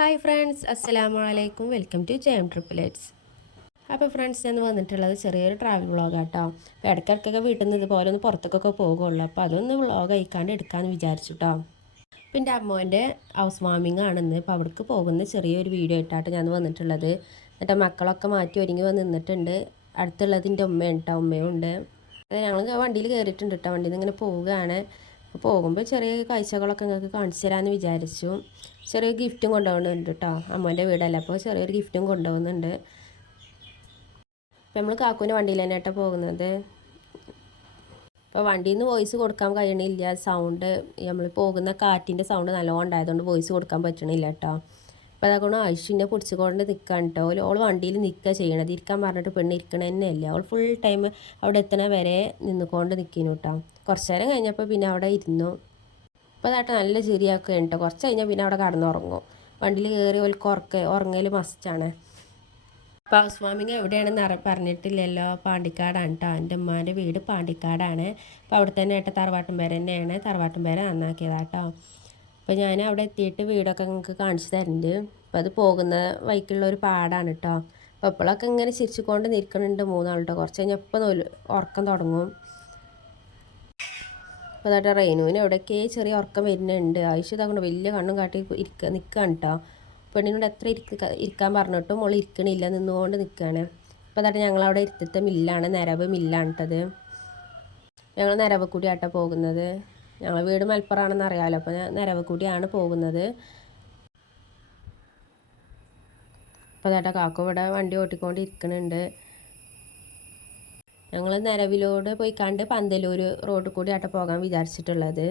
Hi friends, അസ്സലാമു അലൈക്കും. Welcome to Jayam triplets. അപ്പോൾ ഫ്രണ്ട്സ്, ഞാൻ വന്നിട്ടുള്ളത് ചെറിയൊരു ട്രാവൽ വ്ളോഗാട്ടോ. അപ്പോൾ ഇടയ്ക്കിടയ്ക്കൊക്കെ വീട്ടിൽ നിന്ന് ഇതുപോലെ ഒന്ന് പുറത്തേക്കൊക്കെ പോകുള്ളൂ. അപ്പോൾ അതൊന്ന് വ്ളോഗ് അയക്കാണ്ട് എടുക്കാമെന്ന് വിചാരിച്ചു കേട്ടോ. അപ്പോൾ എൻ്റെ അമ്മോൻ്റെ ഹൗസ് വാമിംഗ് ആണെന്ന്. അപ്പോൾ അവിടേക്ക് പോകുന്ന ചെറിയൊരു വീഡിയോ ആയിട്ടാണ് ഞാൻ വന്നിട്ടുള്ളത്. എന്നിട്ട് മക്കളൊക്കെ മാറ്റി ഒരുങ്ങി വന്ന് നിന്നിട്ടുണ്ട്. അടുത്തുള്ളത് എൻ്റെ ഉമ്മയാണ് കേട്ടോ, ഉമ്മയും ഉണ്ട്. ഞങ്ങൾ വണ്ടിയിൽ കയറിയിട്ടുണ്ട് കേട്ടോ. വണ്ടിയിൽ നിന്ന് ഇങ്ങനെ പോവുകയാണ്. അപ്പോൾ പോകുമ്പോൾ ചെറിയ കാഴ്ചകളൊക്കെ നിങ്ങൾക്ക് കാണിച്ചു തരാമെന്ന് വിചാരിച്ചു. ചെറിയ ഗിഫ്റ്റും കൊണ്ടുപോകുന്നുണ്ട് കേട്ടോ. അമ്മേൻ്റെ വീടല്ല, അപ്പോൾ ചെറിയൊരു ഗിഫ്റ്റും കൊണ്ടുപോകുന്നുണ്ട്. അപ്പോൾ നമ്മൾ കാക്കൂൻ്റെ വണ്ടിയിൽ തന്നെ കേട്ടോ പോകുന്നത്. അപ്പോൾ വണ്ടിയിൽ നിന്ന് വോയിസ് കൊടുക്കാൻ കഴിയണില്ല. സൗണ്ട് നമ്മൾ പോകുന്ന കാറ്റിൻ്റെ സൗണ്ട് നല്ലോണം ഉണ്ടായതുകൊണ്ട് വോയിസ് കൊടുക്കാൻ പറ്റണില്ല കേട്ടോ. അപ്പോൾ അതുകൊണ്ട് ആയുഷിനെ പിടിച്ചുകൊണ്ട് നിൽക്കാൻ കേട്ടോ. ഓൾ വണ്ടിയിൽ നിൽക്കുക ചെയ്യണത്. ഇരിക്കാൻ പറഞ്ഞിട്ട് പെണ്ണ് ഇരിക്കണ തന്നെ ഇല്ല. അവൾ ഫുൾ ടൈം അവിടെ എത്തണ വരെ നിന്നുകൊണ്ട് നിൽക്കുന്നു കേട്ടോ. കുറച്ച് നേരം കഴിഞ്ഞപ്പോൾ പിന്നെ അവിടെ ഇരുന്നു. അപ്പോൾ അതായിട്ട് നല്ല ചിരിയൊക്കെ ഉണ്ട്. കുറച്ച് കഴിഞ്ഞാൽ പിന്നെ അവിടെ കടന്നുറങ്ങും. വണ്ടിയിൽ കയറി ഓൽക്ക് ഉറങ്ങൽ മസ്റ്റാണ്. അപ്പോൾ ഹൗസ് വാമിങ് എവിടെയാണെന്ന് പറഞ്ഞിട്ടില്ലല്ലോ. പാണ്ടിക്കാടാണ് കേട്ടോ. എൻ്റെ ഉമ്മാൻ്റെ വീട് പാണ്ടിക്കാടാണ്. അപ്പോൾ അവിടെ തന്നെ ആയിട്ട് തറവാട്ടും പേര തന്നെയാണ്. തറവാട്ടും പേര നന്നാക്കിയതാട്ടോ. അപ്പോൾ ഞാൻ അവിടെ എത്തിയിട്ട് വീടൊക്കെ നിങ്ങൾക്ക് കാണിച്ചു തരുന്നുണ്ട്. അപ്പോൾ അത് പോകുന്ന വഴിക്കുള്ള ഒരു പാടാണ് കേട്ടോ. അപ്പോൾ എപ്പോഴൊക്കെ ഇങ്ങനെ ചിരിച്ചുകൊണ്ട് നിൽക്കുന്നുണ്ട് മൂന്നാളുട്ടോ. കുറച്ച് കഴിഞ്ഞാൽ എപ്പോൾ ഉറക്കം തുടങ്ങും. അപ്പോൾ അതായിട്ട് റെയിനുവിന് എവിടെയൊക്കെ ചെറിയ ഉറക്കം വരുന്നുണ്ട്. ആയുഷ് ഇതാകൊണ്ട് വലിയ കണ്ണും കാട്ടി നിൽക്കുകയാണ് കേട്ടോ. പെണ്ണിനോട് എത്ര ഇരിക്കാൻ പറഞ്ഞിട്ടും മോൾ ഇരിക്കണില്ല, നിന്നുകൊണ്ട് നിൽക്കുകയാണ്. അപ്പോൾ അതായിട്ട് ഞങ്ങളവിടെ ഇരുത്തത്തെ മില്ലാണ്, നിരവ് മില്ലാണ് കേട്ടത്. ഞങ്ങൾ നിരവക്കൂടി ആട്ടോ പോകുന്നത്. ഞങ്ങൾ വീട് മലപ്പുറമാണെന്ന് അറിയാമല്ലോ. അപ്പോൾ ഞാൻ നിരവക്കൂടിയാണ് പോകുന്നത്. അപ്പോൾ അതായിട്ട് കാക്കു ഇവിടെ വണ്ടി ഓട്ടിക്കൊണ്ടിരിക്കുന്നുണ്ട്. ഞങ്ങൾ നിലവിലോട് പോയി കണ്ട് പന്തലൂർ റോഡിൽ കൂടി ആട്ടെ പോകാൻ വിചാരിച്ചിട്ടുള്ളത്.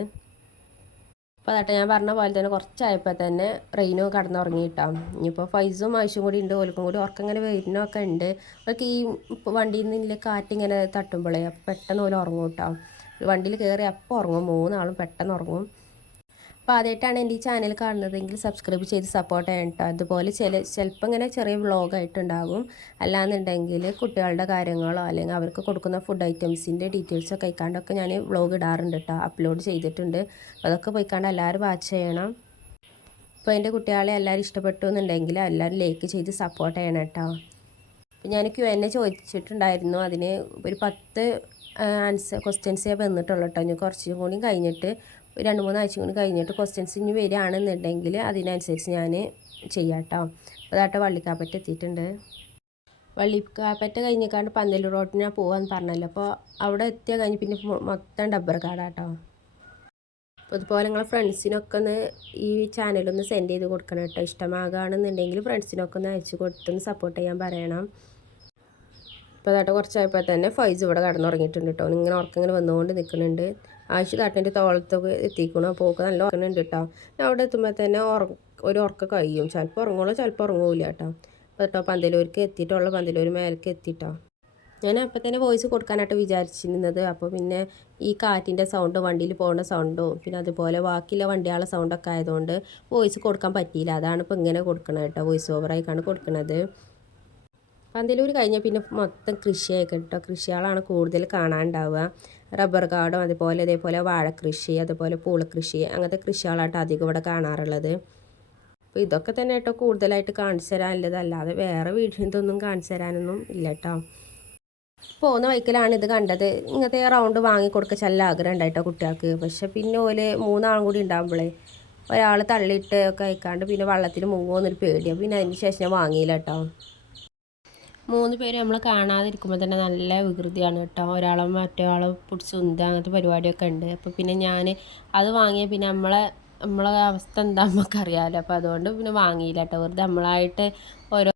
അപ്പോൾ അതാട്ടെ ഞാൻ പറഞ്ഞ പോലെ തന്നെ കുറച്ചായപ്പോൾ തന്നെ റെയിനോ കടന്നുറങ്ങിയിട്ടാവും. ഇനിയിപ്പോൾ ഫൈസും ആവശ്യം കൂടി ഉണ്ട്. ഓൽക്കും കൂടി ഉറക്കം ഇങ്ങനെ വരുന്നൊക്കെ ഉണ്ട്. അവർക്ക് ഈ വണ്ടിയിൽ നിന്നില്ല കാറ്റിങ്ങനെ തട്ടുമ്പോഴേ അപ്പോൾ പെട്ടെന്ന് ഓല് ഉറങ്ങും കേട്ടോ. വണ്ടിയിൽ കയറി അപ്പോൾ ഉറങ്ങും. മൂന്നാളും പെട്ടെന്ന് ഉറങ്ങും. അപ്പോൾ ആദ്യമായിട്ടാണ് എൻ്റെ ഈ ചാനൽ കാണുന്നതെങ്കിൽ സബ്സ്ക്രൈബ് ചെയ്ത് സപ്പോർട്ട് ചെയ്യണം കേട്ടോ. അതുപോലെ ചിലപ്പോൾ ഇങ്ങനെ ചെറിയ വ്ളോഗായിട്ടുണ്ടാകും. അല്ലാന്നുണ്ടെങ്കിൽ കുട്ടികളുടെ കാര്യങ്ങളോ അല്ലെങ്കിൽ അവർക്ക് കൊടുക്കുന്ന ഫുഡ് ഐറ്റംസിൻ്റെ ഡീറ്റെയിൽസൊക്കെ അയക്കാണ്ടൊക്കെ ഞാൻ വ്ളോഗ് ഇടാറുണ്ട് കേട്ടോ. അപ്ലോഡ് ചെയ്തിട്ടുണ്ട്. അതൊക്കെ പോയിക്കാണ്ട് എല്ലാവരും വാച്ച് ചെയ്യണം. അപ്പോൾ എൻ്റെ കുട്ടികളെ എല്ലാവരും ഇഷ്ടപ്പെട്ടു എന്നുണ്ടെങ്കിൽ എല്ലാവരും ലൈക്ക് ചെയ്ത് സപ്പോർട്ട് ചെയ്യണം കേട്ടോ. അപ്പോൾ ഞാൻ Q&A ചോദിച്ചിട്ടുണ്ടായിരുന്നു. അതിന് ഒരു 10 ക്വസ്റ്റ്യൻസേ വന്നിട്ടുള്ളൂ കേട്ടോ. ഇനി കുറച്ചും കൂടി കഴിഞ്ഞിട്ട് 2-3 ആഴ്ച കൂടി കഴിഞ്ഞിട്ട് ക്വസ്റ്റ്യൻസ് ഇനി വരികയാണെന്നുണ്ടെങ്കിൽ അതിനനുസരിച്ച് ഞാൻ ചെയ്യാം കേട്ടോ. അപ്പോൾ അതായിട്ട് വള്ളിക്കാപ്പറ്റ എത്തിയിട്ടുണ്ട്. വള്ളിക്കാപ്പറ്റ കഴിഞ്ഞിക്കാണ്ട് പന്തലൂർ റോഡിന് ഞാൻ പോകാമെന്ന് പറഞ്ഞല്ലോ. അപ്പോൾ അവിടെ എത്തിയാൽ കഴിഞ്ഞ് പിന്നെ മൊത്തം ഡബ്ബർ കാടാട്ടോ. അപ്പോൾ അതുപോലെ നിങ്ങളെ ഫ്രണ്ട്സിനൊക്കെ ഒന്ന് ഈ ചാനലൊന്ന് സെൻഡ് ചെയ്ത് കൊടുക്കണം കേട്ടോ. ഇഷ്ടമാകുകയാണെന്നുണ്ടെങ്കിൽ ഫ്രണ്ട്സിനൊക്കെ ഒന്ന് അയച്ചു കൊടുത്തൊന്ന് സപ്പോർട്ട് ചെയ്യാൻ പറയണം. അപ്പോൾ അതായിട്ട് കുറച്ചായപ്പോൾ തന്നെ ഫൈസ് ഇവിടെ കടന്നുറങ്ങിയിട്ടുണ്ട് കേട്ടോ. ഇങ്ങനെ ഉറക്കങ്ങനെ വന്നുകൊണ്ട് നിൽക്കുന്നുണ്ട്. ആഴ്ച താട്ടിൻ്റെ തോളത്തൊക്കെ എത്തിക്കണം. അപ്പോൾ ഒക്കെ നല്ല ഉറങ്ങുന്നുണ്ട് കേട്ടോ. അവിടെ എത്തുമ്പോൾ തന്നെ ഒരു ഉറക്കം കഴിയും. ചിലപ്പോൾ ഉറങ്ങുള്ളൂ, ചിലപ്പോൾ ഉറങ്ങൂല കേട്ടോ. അപ്പോൾ കേട്ടോ പന്തലൂർക്ക് എത്തിയിട്ടുള്ള പന്തലൂർ മേലേക്ക് എത്തിയിട്ടോ. ഞാൻ അപ്പം തന്നെ വോയിസ് കൊടുക്കാനായിട്ട് വിചാരിച്ചിരുന്നത്. അപ്പോൾ പിന്നെ ഈ കാറ്റിൻ്റെ സൗണ്ട്, വണ്ടിയിൽ പോകുന്ന സൗണ്ടും പിന്നെ അതുപോലെ ബാക്കിയുള്ള വണ്ടികളുടെ സൗണ്ടൊക്കെ ആയതുകൊണ്ട് വോയിസ് കൊടുക്കാൻ പറ്റിയില്ല. അതാണ് ഇപ്പോൾ ഇങ്ങനെ കൊടുക്കണത് കേട്ടോ. വോയിസ് ഓവറായിക്കാണ് കൊടുക്കുന്നത്. പന്തലൂർ കഴിഞ്ഞാൽ പിന്നെ മൊത്തം കൃഷിയായിട്ട് കേട്ടോ. കൃഷികളാണ് കൂടുതൽ കാണാനുണ്ടാവുക. റബ്ബർ കാടും അതേപോലെ വാഴക്കൃഷി, അതുപോലെ പൂളക്കൃഷി, അങ്ങനത്തെ കൃഷികളായിട്ട് അധികം ഇവിടെ കാണാറുള്ളത്. അപ്പോൾ ഇതൊക്കെ തന്നെ കേട്ടോ കൂടുതലായിട്ട് കാണിച്ചു തരാനുള്ളത്. അല്ലാതെ വേറെ വീടിനൊന്നും കാണിച്ചു തരാനൊന്നും ഇല്ല കേട്ടോ. പോകുന്ന വഴിക്കലാണ് ഇത് കണ്ടത്. ഇങ്ങനത്തെ റൗണ്ട് വാങ്ങിക്കൊടുക്കുക നല്ല ആഗ്രഹം ഉണ്ടായിട്ടോ കുട്ടികൾക്ക്. പക്ഷെ പിന്നെ ഓല് 3 ആളും കൂടി ഉണ്ടാകുമ്പോഴേ ഒരാൾ തള്ളിയിട്ട് ഒക്കെ അയക്കാണ്ട് പിന്നെ വെള്ളത്തിൽ മുങ്ങുമെന്നൊരു പേടിയാണ്. പിന്നെ അതിന് ശേഷം ഞാൻ വാങ്ങിയില്ല കേട്ടോ. 3 പേര് നമ്മൾ കാണാതിരിക്കുമ്പോൾ തന്നെ നല്ല വികൃതിയാണ് കേട്ടോ. ഒരാളെ മറ്റൊരാളെ പിടിച്ച് ഉന്തുക, അങ്ങനത്തെ പരിപാടിയൊക്കെ ഉണ്ട്. അപ്പോൾ പിന്നെ ഞാൻ അത് വാങ്ങിയ പിന്നെ നമ്മളെ അവസ്ഥ എന്താ നമുക്കറിയാമല്ലോ. അപ്പോൾ അതുകൊണ്ട് പിന്നെ വാങ്ങിയില്ല കേട്ടോ. വെറുതെ നമ്മളായിട്ട് ഓരോ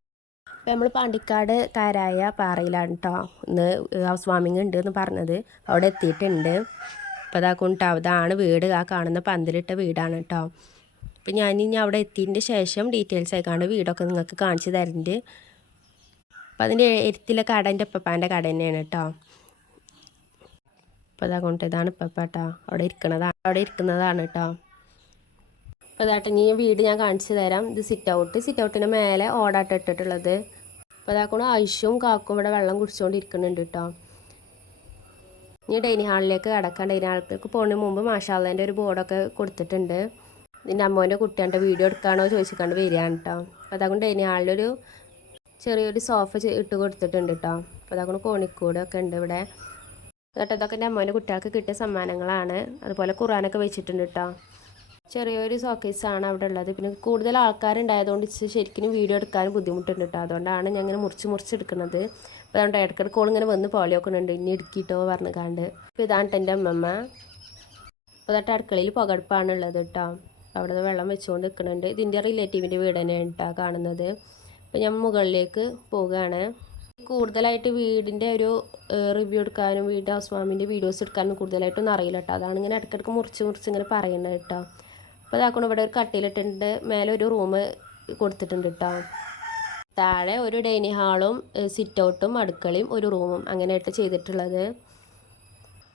ഇപ്പോൾ നമ്മൾ പാണ്ടിക്കാട് താരായ പാറയിലാണ് കേട്ടോ ഇന്ന് ഹൗസ് വാമിങ് ഉണ്ട് എന്ന് പറഞ്ഞത്. അവിടെ എത്തിയിട്ടുണ്ട്. അപ്പോൾ അതാണ് വീട്. ആ കാണുന്ന പന്തലിട്ട വീടാണ് കേട്ടോ. അപ്പോൾ ഞാനിനി അവിടെ എത്തിയതിൻ്റെ ശേഷം ഡീറ്റെയിൽസ് ആയിക്കാണ്ട് വീടൊക്കെ നിങ്ങൾക്ക് കാണിച്ചു തരുന്നുണ്ട്. അപ്പോൾ അതിൻ്റെ എരുത്തിലെ കട എൻ്റെ ഉപ്പപ്പാൻ്റെ കട തന്നെയാണ് കേട്ടോ. അപ്പോൾ ഇതാണ് ഉപ്പപ്പ കേട്ടോ. അവിടെ ഇരിക്കുന്നതാണ് കേട്ടോ. അപ്പോൾ അതാട്ടെ ഈ വീട് ഞാൻ കാണിച്ചു തരാം. ഇത് സിറ്റ് ഔട്ടിന് മേലെ ഓടാട്ട് ഇട്ടിട്ടുള്ളത്. അപ്പോൾ അതാക്കണം ആയുഷും കാക്കും ഇവിടെ വെള്ളം കുടിച്ചുകൊണ്ടിരിക്കുന്നുണ്ട് കേട്ടോ. ഇനി ഡൈനിങ് ഹാളിലേക്ക് കിടക്കാം. ഡൈനിങ് ഹാളിലേക്ക് പോകുന്നതിന് മുമ്പ് മാഷാ അള്ളാൻ്റെ ഒരു ബോർഡൊക്കെ കൊടുത്തിട്ടുണ്ട്. നിൻ്റെ അമ്മോൻ്റെ കുട്ടിയാണ്ട് വീഡിയോ എടുക്കാണോ ചോദിച്ചിക്കാണ്ട് വരികയാണ് കേട്ടോ. അപ്പോൾ അതുകൊണ്ട് ഇനി ആളിലൊരു ചെറിയൊരു സോഫ ഇട്ട് കൊടുത്തിട്ടുണ്ട് കേട്ടോ. അപ്പോൾ അതുകൊണ്ട് കോണിക്കൂടൊക്കെ ഉണ്ട് ഇവിടെ കേട്ടോ. ഇതൊക്കെ എൻ്റെ അമ്മോൻ്റെ കുട്ടികൾക്ക് കിട്ടിയ സമ്മാനങ്ങളാണ്. അതുപോലെ ഖുറാനൊക്കെ വെച്ചിട്ടുണ്ട് കേട്ടോ. ചെറിയൊരു സോക്കേസാണ് അവിടെ ഉള്ളത്. പിന്നെ കൂടുതൽ ആൾക്കാരുണ്ടായതുകൊണ്ട് ശരിക്കും വീഡിയോ എടുക്കാനും ബുദ്ധിമുട്ടുണ്ട് കേട്ടോ. അതുകൊണ്ടാണ് ഞാൻ ഇങ്ങനെ മുറിച്ചെടുക്കുന്നത്. അപ്പോൾ അതുകൊണ്ട് ഇടയ്ക്കിടയ്ക്ക് ഇങ്ങനെ വന്ന് പോളിയൊക്കെയുണ്ട് ഇനി ഇടുക്കിട്ടോ പറഞ്ഞുകാണ്ട്. അപ്പോൾ ഇതാണ് എൻ്റെ അമ്മമ്മ. അപ്പോൾ തൊട്ട് അടുക്കളയിൽ പുകടുപ്പാണുള്ളത് കേട്ടോ. അവിടെ വെള്ളം വെച്ചുകൊണ്ട് നിൽക്കുന്നുണ്ട്. ഇതിൻ്റെ റിലേറ്റീവിൻ്റെ വീട് തന്നെയാണ് കേട്ടോ കാണുന്നത്. അപ്പോൾ ഞാൻ മുകളിലേക്ക് പോവുകയാണ്. കൂടുതലായിട്ട് വീടിൻ്റെ ഒരു റിവ്യൂ എടുക്കാനും വീട് ഹൗസ് വാമിൻ്റെ വീഡിയോസ് എടുക്കാനും കൂടുതലായിട്ടൊന്നും അറിയില്ല കേട്ടോ. അതാണ് ഇങ്ങനെ ഇടയ്ക്കിടയ്ക്ക് മുറിച്ച് ഇങ്ങനെ പറയുന്നത് കേട്ടോ. അപ്പോൾ അതാക്കണം ഇവിടെ ഒരു കട്ടിലിട്ടുണ്ട്. മേലെ ഒരു റൂം കൊടുത്തിട്ടുണ്ട് കേട്ടോ. താഴെ ഒരു ഡൈനിങ് ഹാളും സിറ്റ് അടുക്കളയും ഒരു റൂമും അങ്ങനെയായിട്ട് ചെയ്തിട്ടുള്ളത്.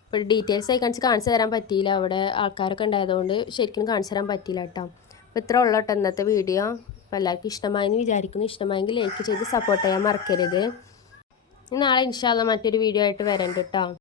ഇപ്പോൾ ഡീറ്റെയിൽസ് ആയി കാണിച്ച് തരാൻ പറ്റിയില്ല. അവിടെ ആൾക്കാരൊക്കെ ഉണ്ടായതുകൊണ്ട് ശരിക്കും കാണിച്ചു തരാൻ പറ്റിയില്ല കേട്ടോ. അപ്പോൾ ഇത്ര ഉള്ളൂ കേട്ടോ ഇന്നത്തെ വീഡിയോ. അപ്പോൾ എല്ലാവർക്കും ഇഷ്ടമായെന്ന് വിചാരിക്കുന്നു. ഇഷ്ടമായെങ്കിൽ ലൈക്ക് ചെയ്ത് സപ്പോർട്ട് ചെയ്യാൻ മറക്കരുത്. നാളെ ഇൻഷാ അല്ലാഹ് മറ്റൊരു വീഡിയോ ആയിട്ട് വരണ്ട കേട്ടോ.